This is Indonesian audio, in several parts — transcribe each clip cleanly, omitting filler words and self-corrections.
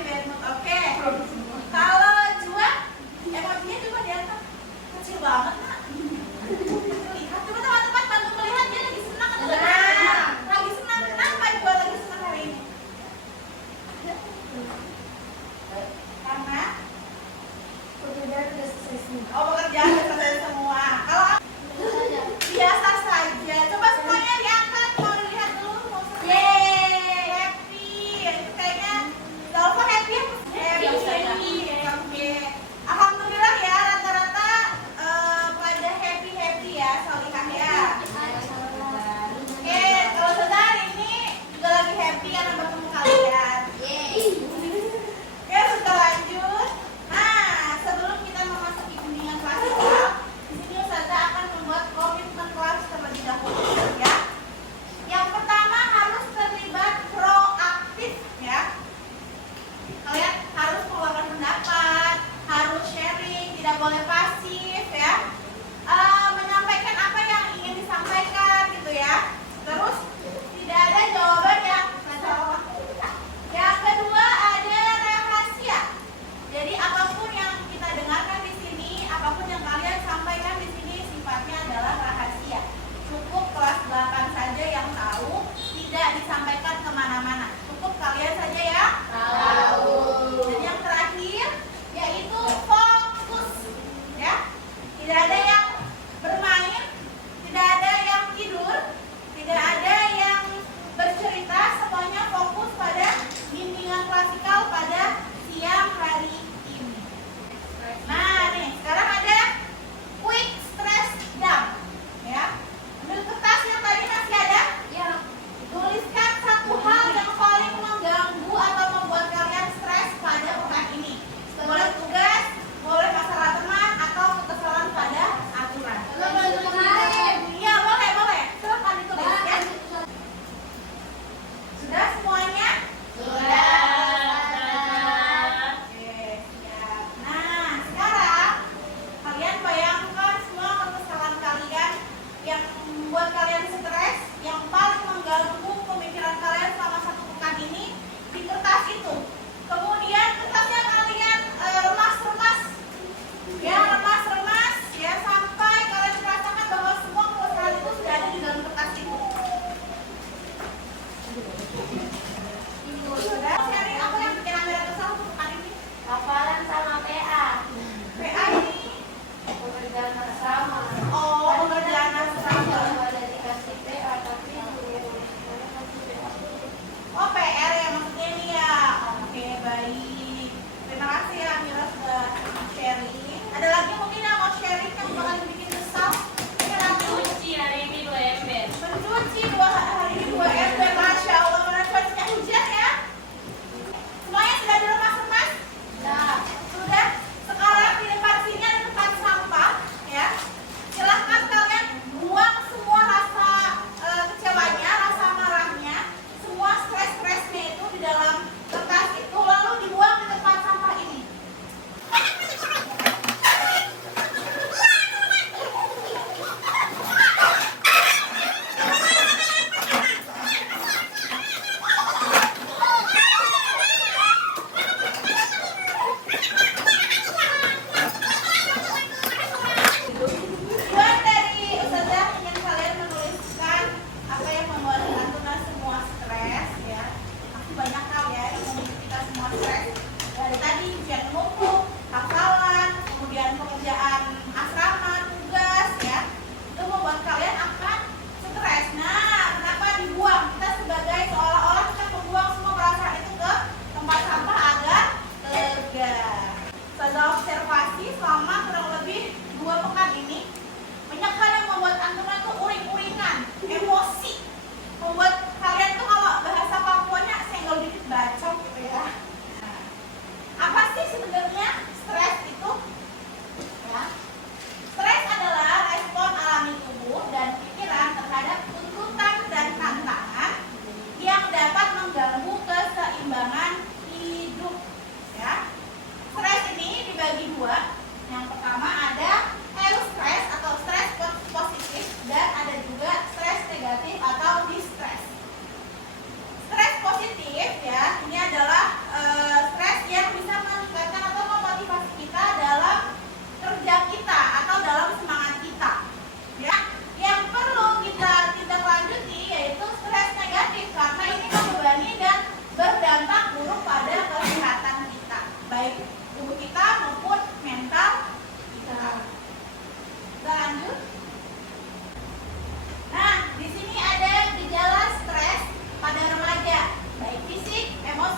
emoji bad mood. Oke. Kalau juang, emojinya coba diangkat. Kecil banget, Nak. Lihat, coba teman-teman bantu melihat dia lagi senang atau senang. Lagi senang. Kenapa Juan lagi senang hari ini? Karena Pekerjaan udah selesai semua. pekerjaan sudah selesai semua. Kalau biasa saja. Coba semuanya diangkat. Mau dilihat dulu. Mau senang. Yeay. Happy. Itu kayaknya Dalva happy. Happy.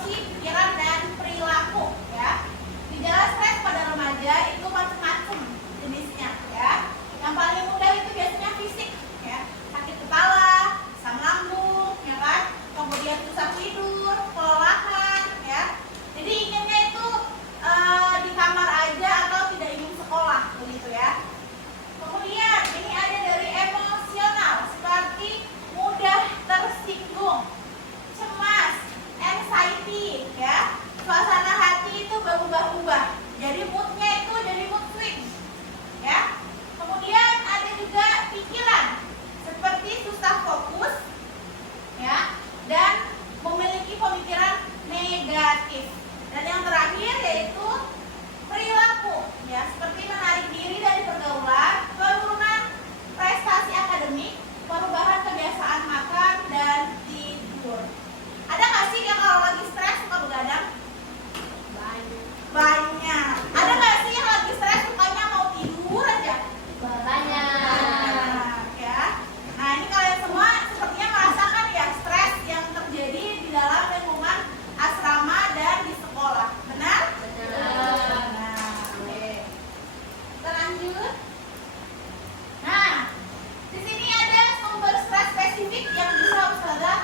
emosi, pikiran, dan perilaku ya. Gejala stres pada remaja itu macam-macam jenisnya ya. Yang paling mudah itu biasanya fisik ya, sakit kepala, asam lambung ya kan, kemudian susah tidur, kelelahan ya. Jadi inginnya itu di kamar aja atau tidak ingin sekolah begitu ya. Kemudian ini ada dari emosional seperti mudah tersinggung, cemas, anxiety ya. Suasana hati itu berubah-ubah. Jadi moodnya itu jadi mood swing ya. Kemudian ada juga pikiran seperti susah fokus ya, dan memiliki pemikiran negatif. Dan yang terakhir yaitu perilaku ya, seperti menarik diri dari pergaulan, penurunan prestasi akademik, perubahan kebiasaan makan dan tidur. Ada nggak sih yang kalau lagi stres suka begadang? Banyak. Ada nggak sih yang lagi stres sukanya mau tidur aja? Banyak. Ya. Nah ini kalian semua sepertinya merasakan ya stres yang terjadi di dalam lingkungan asrama dan di sekolah. Benar? Benar. Nah, oke. Kita lanjut. Nah, di sini ada sumber stres spesifik yang bisa Ustazah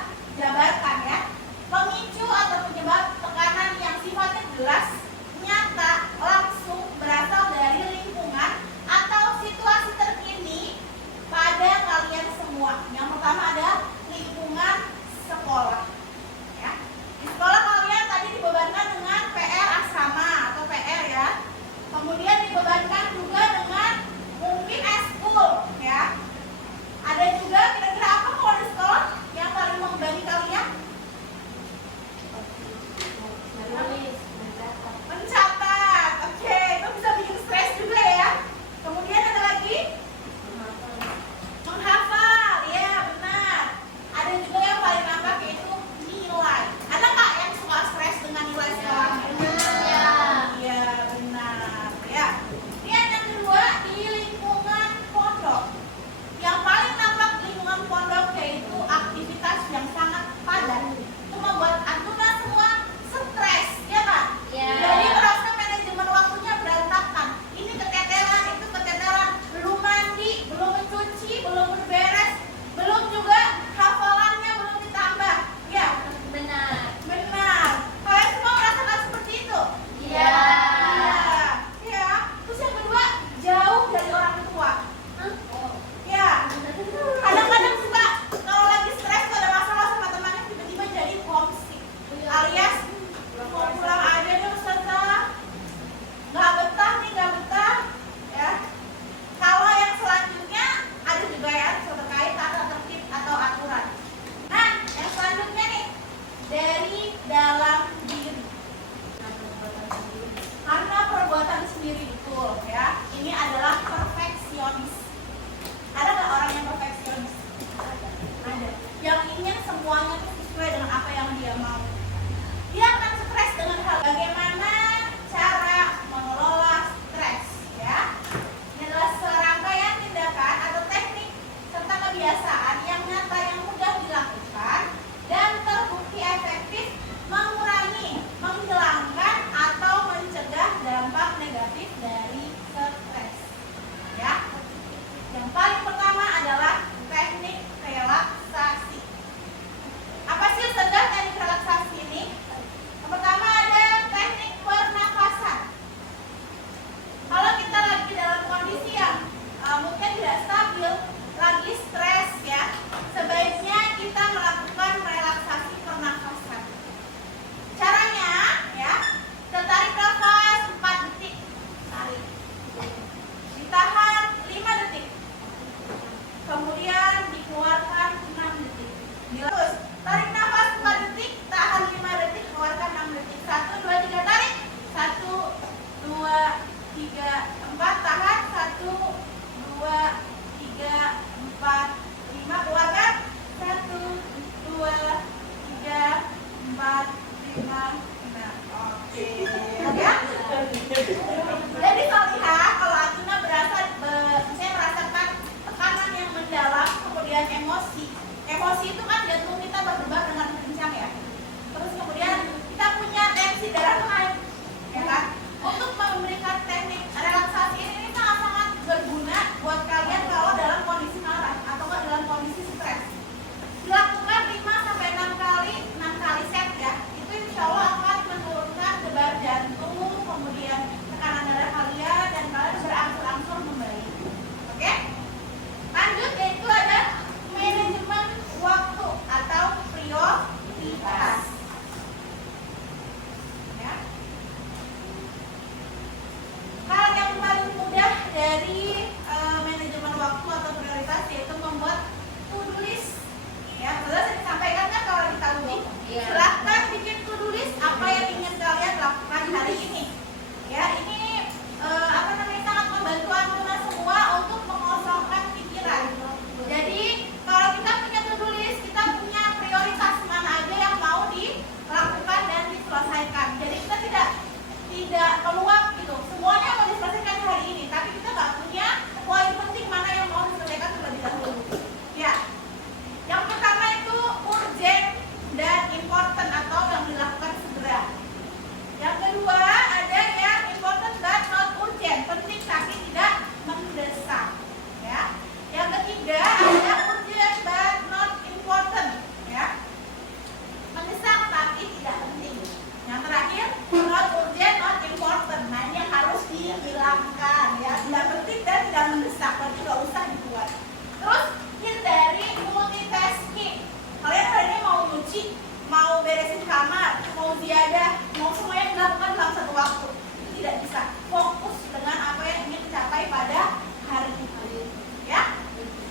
beresin kamar, mau ziyadah, mau semuanya dilakukan dalam satu waktu. Itu tidak bisa. Fokus dengan apa yang ingin dicapai pada hari ini. Ya?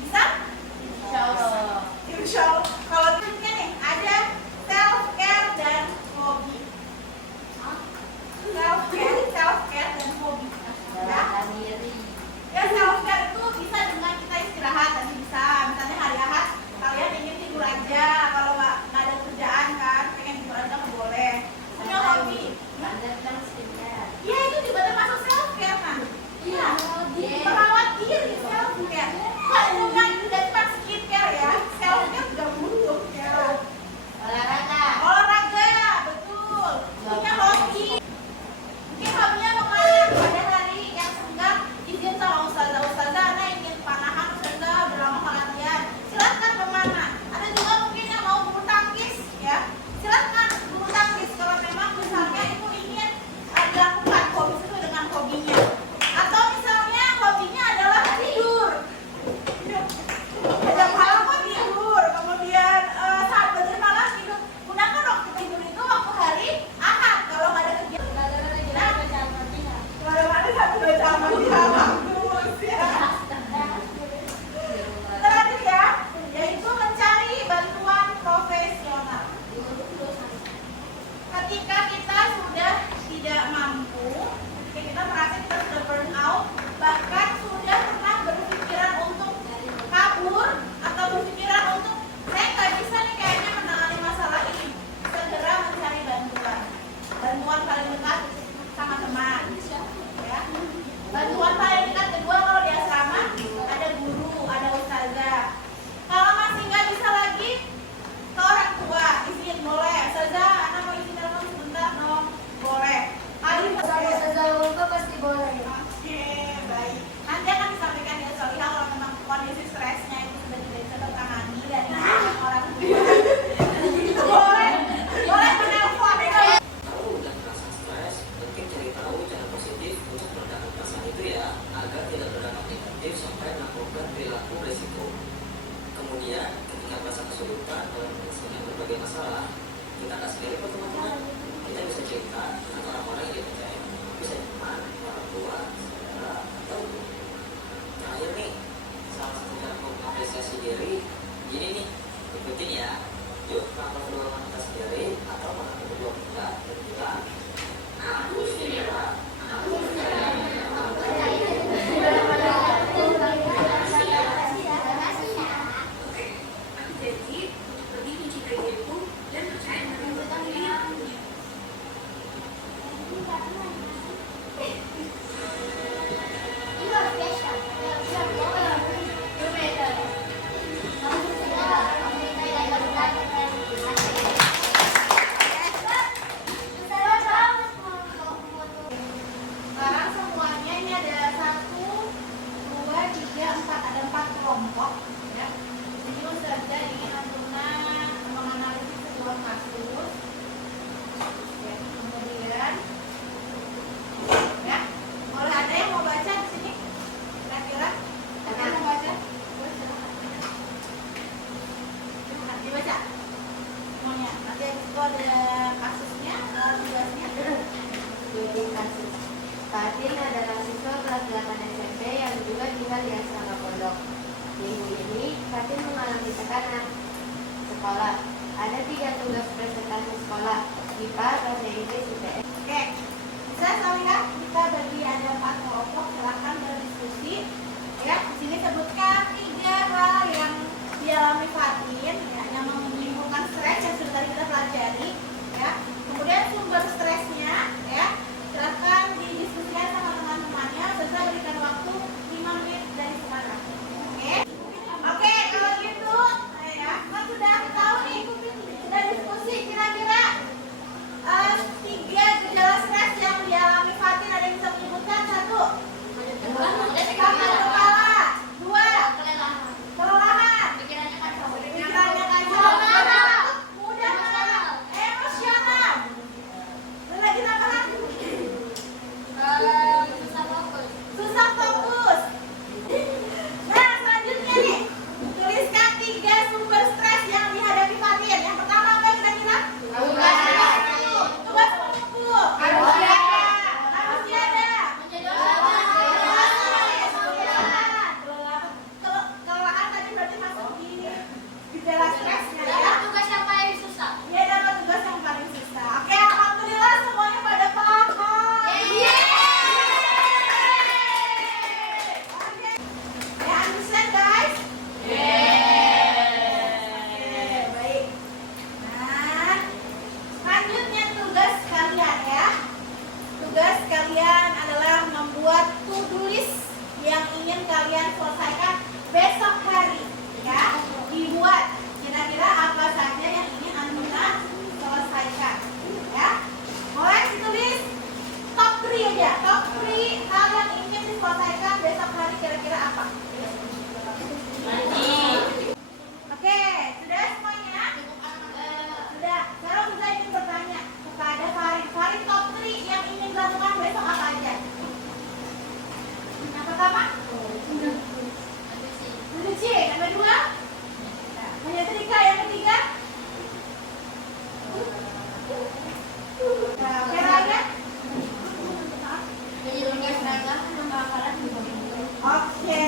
Bisa? Insya Allah. Insya Allah. Kalau berikutnya nih ada self care dan hobi. Self care dan hobi. Ya? Belahan diri. Ya, self care itu bisa dengan kita istirahat, tadi bisa. Misalnya hari Ahad kalian ingin tidur aja, kalau nggak ada kerjaan kan, pengen tidur aja nggak boleh. Punya hobi. Ada kan skincare. Iya, itu juga termasuk self care kan? Iya. Iya. Merawat diri self care. Nggak dengan tidak cuma skincare ya, self care juga butuh ya. Olahraga. Olahraga, betul. Punya hobi. Mungkin hobinya kemana? Pada hari yang senggang izin sama ustazah, Ana ingin panahan ustazah, udah lama nggak latihan. Silahkan kemana? Ada juga mungkin yang mau bulu tangkis, ya. Silahkan bulu tangkis kalau memang misalnya itu ingin dilakukan hobi sesuai dengan hobinya. Atau misalnya hobinya adalah tidur. Ada hal kok tidur, kemudian saat belajar malam tidur. Gunakan waktu tidur itu waktu hari Ahad kalau nggak ada kegiatan. Mana-mana satu baca Al-Fatihah, bagus ya. Terakhir ya, yaitu mencari bantuan profesional. Ketika kita sudah tidak mampu, ketika kita merasa kita sudah burn out, bahkan sudah pernah berpikiran untuk kabur atau berpikiran untuk saya nggak bisa nih kayaknya menangani masalah ini, segera mencari bantuan. Bantuan paling dekat sama teman. Ya. Bantuan paling dekat kedua kalau di asrama ada guru, ada ustazah. Kalau masih nggak bisa lagi ke orang tua, izin boleh. Ustazah, anak mau izin telepon sebentar, no, boleh. Kali Sama sezalumpa pasti boleh. Oke, baik. Nanti akan disampaikan ya Solihah kalau memang kondisi stresnya itu sudah tidak bisa tertangani dari orang tua. Boleh, boleh menelpon. Tahu dan merasa stres, penting cari tahu cara positif untuk meredakan perasaan itu ya, agar tidak berdampak negatif sampai melakukan perilaku berisiko. Kemudian, ketika merasa kesulitan dalam menyelesaikan berbagai masalah, kita tak sendiri ke teman-teman. Kita bisa cerita dengan orang-orang yang dipercaya, bisa teman, orang tua, saudara, atau guru. Terakhir nih, salah satu cara mengapresiasi diri, gini nih, ikutin ya. Yuk, melakukan kedua tangan kita sendiri atau melakukan kedua kita dan bilang, aku siap, aku percaya, aku percaya. Oke, aku janji untuk lebih mencintai diriku dan percaya dengan kekuatan diriku. Sekarang semuanya ini ada 1, 2, 3, 4, ada 4 kelompok ya. Jadi ustazah ingin Antuna menganalisis sebuah kasus ya, kemudian ya, boleh ada yang mau baca di sini? Kira-kira ada yang mau baca? Boleh, silakan. Silakan dibaca semuanya. Nanti itu ada kasusnya, tugasnya. Studi kasus. Fatin adalah siswa kelas 8 SMP yang juga tinggal di asrama pondok. Minggu ini, Fatin mengalami tekanan sekolah. Ada 3 tugas presentasi sekolah, IPA, bahasa Inggris, IPS. Oke, bisa Solihah kita bagi ada 4 kelompok, silahkan berdiskusi. Ya, di sini sebutkan 3 hal yang dialami Fatin, ya, yang menimbulkan stres yang sudah tadi kita pelajari. Ya, kemudian sumber stresnya, ya, silahkan didiskusikan sama teman-temannya. Saya berikan waktu 5 menit dari sekarang. Oke, oke kalau gitu, ya, kan sudah tahu nih, sudah diskusi kira-kira 3 Ya, Vera Jadi dunia seragam sama karan juga. Oke.